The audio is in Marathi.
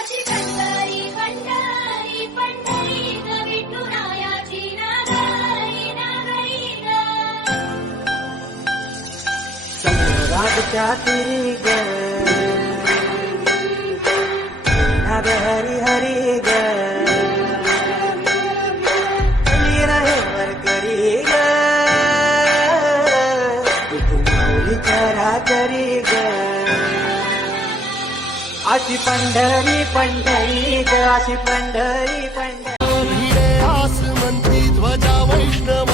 अशी पंढरी पंढरी पंढरी ग विठुरायाची नागरी नागरी ग संग्रामच्या तिरी ग नाद हरी हरी ग रहे वरकरी ग चराचरी ग अशी पंढरी पंढरी ग अशी पंढरी पंढरी भिडे आसमंती ध्वजा वैष्णव